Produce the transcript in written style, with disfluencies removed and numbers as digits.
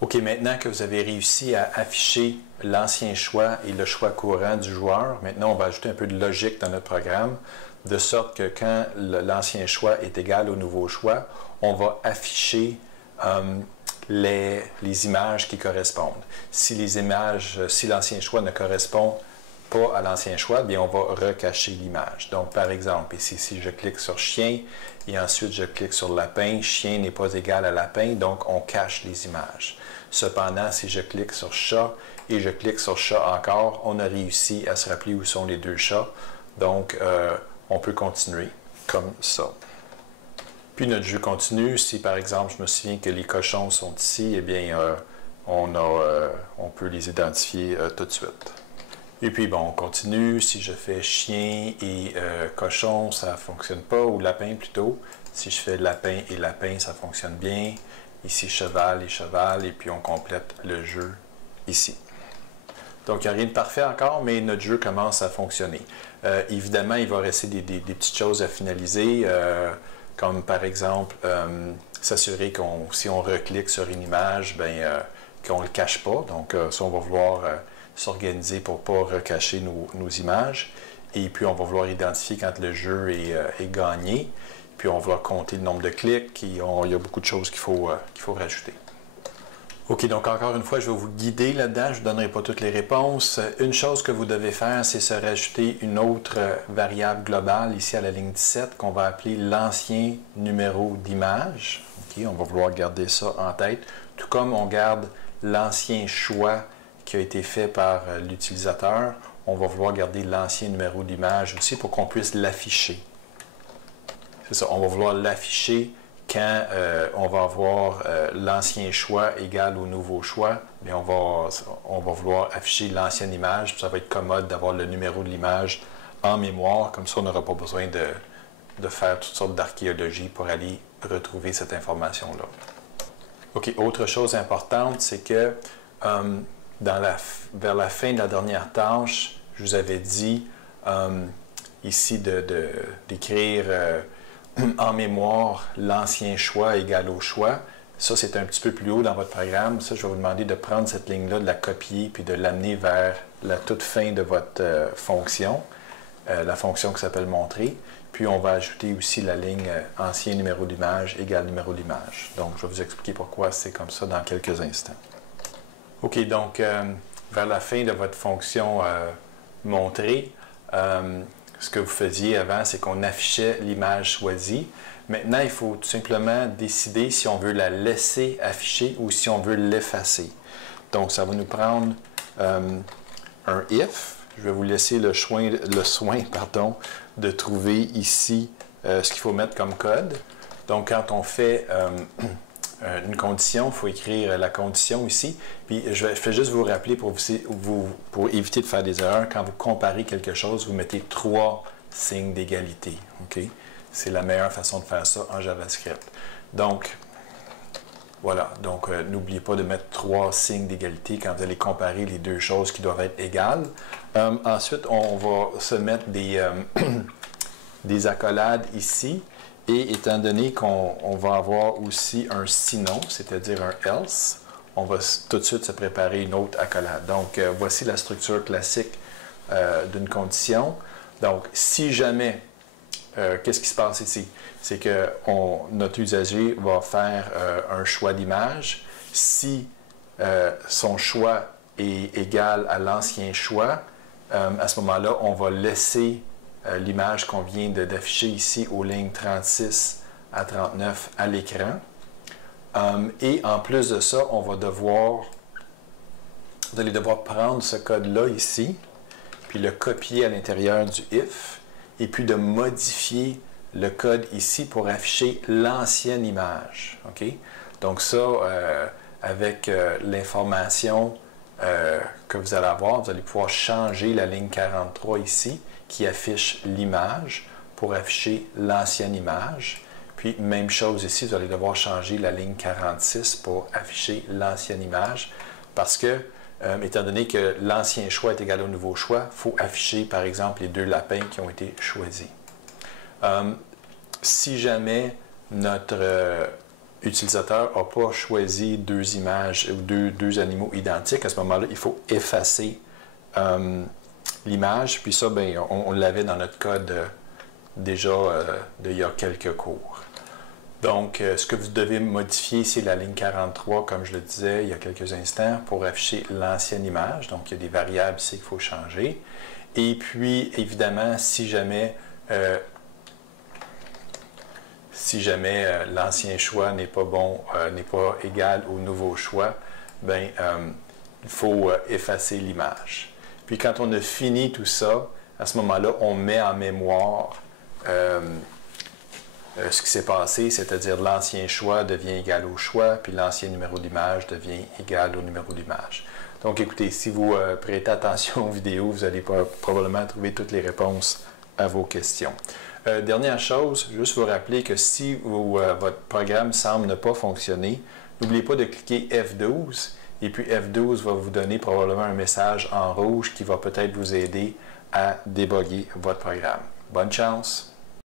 OK, maintenant que vous avez réussi à afficher l'ancien choix et le choix courant du joueur, maintenant on va ajouter un peu de logique dans notre programme, de sorte que quand l'ancien choix est égal au nouveau choix, on va afficher les images qui correspondent. Si l'ancien choix ne correspond pas à l'ancien choix, bien on va recacher l'image. Donc par exemple, ici, si je clique sur chien et ensuite je clique sur lapin, chien n'est pas égal à lapin, donc on cache les images. Cependant, si je clique sur chat et je clique sur chat encore, on a réussi à se rappeler où sont les deux chats. Donc, on peut continuer comme ça. Puis notre jeu continue. Si par exemple, je me souviens que les cochons sont ici, eh bien, on peut les identifier tout de suite. Et puis, bon, on continue. Si je fais chien et cochon, ça ne fonctionne pas, ou lapin plutôt. Si je fais lapin et lapin, ça fonctionne bien. Ici, cheval et cheval, et puis on complète le jeu ici. Donc, il n'y a rien de parfait encore, mais notre jeu commence à fonctionner. Évidemment, il va rester des petites choses à finaliser, comme par exemple, s'assurer si on reclique sur une image, qu'on ne le cache pas. Donc, ça, on va vouloir s'organiser pour ne pas recacher nos images. Et puis, on va vouloir identifier quand le jeu est gagné. Puis on va compter le nombre de clics, il y a beaucoup de choses qu'il faut rajouter. OK, donc encore une fois, je vais vous guider là-dedans, je ne vous donnerai pas toutes les réponses. Une chose que vous devez faire, c'est se rajouter une autre variable globale ici à la ligne 17 qu'on va appeler l'ancien numéro d'image. OK, on va vouloir garder ça en tête, tout comme on garde l'ancien choix qui a été fait par l'utilisateur, on va vouloir garder l'ancien numéro d'image aussi pour qu'on puisse l'afficher. C'est ça, on va vouloir l'afficher quand on va avoir l'ancien choix égal au nouveau choix. Bien, on va vouloir afficher l'ancienne image. Ça va être commode d'avoir le numéro de l'image en mémoire. Comme ça, on n'aura pas besoin de faire toutes sortes d'archéologie pour aller retrouver cette information-là. OK, autre chose importante, c'est que vers la fin de la dernière tâche, je vous avais dit ici d'écrire en mémoire l'ancien choix égal au choix. Ça, c'est un petit peu plus haut dans votre programme. Ça, je vais vous demander de prendre cette ligne-là, de la copier, puis de l'amener vers la toute fin de votre fonction, la fonction qui s'appelle montrer. Puis, on va ajouter aussi la ligne ancien numéro d'image égale numéro d'image. Donc, je vais vous expliquer pourquoi c'est comme ça dans quelques instants. OK, donc, vers la fin de votre fonction montrer, ce que vous faisiez avant, c'est qu'on affichait l'image choisie. Maintenant, il faut tout simplement décider si on veut la laisser afficher ou si on veut l'effacer. Donc, ça va nous prendre un if. Je vais vous laisser le soin de trouver ici ce qu'il faut mettre comme code. Donc, quand on fait une condition, il faut écrire la condition ici. Puis, je vais juste vous rappeler pour éviter de faire des erreurs. Quand vous comparez quelque chose, vous mettez 3 signes d'égalité. OK? C'est la meilleure façon de faire ça en JavaScript. Donc, voilà. Donc, n'oubliez pas de mettre 3 signes d'égalité quand vous allez comparer les deux choses qui doivent être égales. Ensuite, on va se mettre des accolades ici. Et étant donné qu'on va avoir aussi un sinon, c'est-à-dire un else, on va tout de suite se préparer une autre accolade. Donc, voici la structure classique d'une condition. Donc, si jamais, qu'est-ce qui se passe ici? C'est que notre usager va faire un choix d'image. Si son choix est égal à l'ancien choix, à ce moment-là, on va laisser l'image qu'on vient d'afficher ici aux lignes 36 à 39 à l'écran. Et en plus de ça, vous allez devoir prendre ce code-là ici, puis le copier à l'intérieur du if, et puis de modifier le code ici pour afficher l'ancienne image. OK? Donc ça, avec l'information que vous allez avoir, vous allez pouvoir changer la ligne 43 ici, qui affiche l'image pour afficher l'ancienne image. Puis, même chose ici, vous allez devoir changer la ligne 46 pour afficher l'ancienne image parce que, étant donné que l'ancien choix est égal au nouveau choix, il faut afficher, par exemple, les deux lapins qui ont été choisis. Si jamais notre l'utilisateur n'a pas choisi deux images ou deux animaux identiques, à ce moment-là, il faut effacer l'image. Puis ça, ben, on l'avait dans notre code déjà d'il y a quelques cours. Donc, ce que vous devez modifier, c'est la ligne 43, comme je le disais il y a quelques instants, pour afficher l'ancienne image. Donc, il y a des variables ici qu'il faut changer. Et puis, évidemment, si jamais l'ancien choix n'est pas bon, n'est pas égal au nouveau choix, ben, il faut effacer l'image. Puis quand on a fini tout ça, à ce moment-là, on met en mémoire ce qui s'est passé, c'est-à-dire l'ancien choix devient égal au choix, puis l'ancien numéro d'image devient égal au numéro d'image. Donc écoutez, si vous prêtez attention aux vidéos, vous allez probablement trouver toutes les réponses à vos questions. Dernière chose, juste vous rappeler que si votre programme semble ne pas fonctionner, n'oubliez pas de cliquer F12 et puis F12 va vous donner probablement un message en rouge qui va peut-être vous aider à débugger votre programme. Bonne chance!